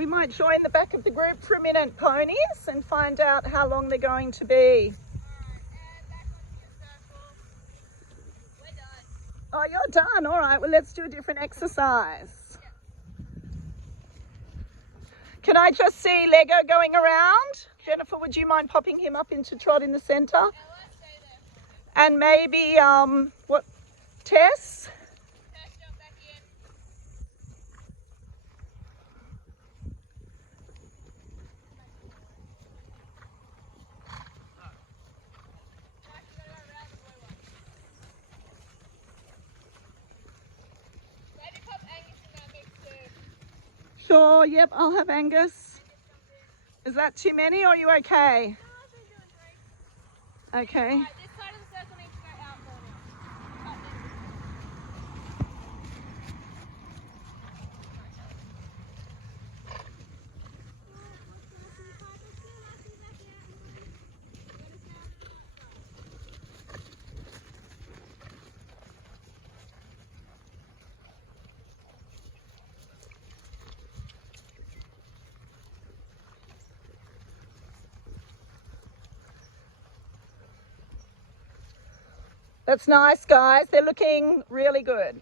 We might join the back of the group for a minute, ponies, and find out how long they're going to be. Oh, you're done. All right, well, let's do a different exercise. Can I just see Lego going around? Jennifer, would you mind popping him up into trot in the centre? And maybe, what, Tess? Jump back in. Maybe pop Angus in that mix too. Sure, yep, I'll have Angus. Is that too many or are you okay? Okay. Right, this side of the circle needs to go out more now. That's nice, guys. They're looking really good.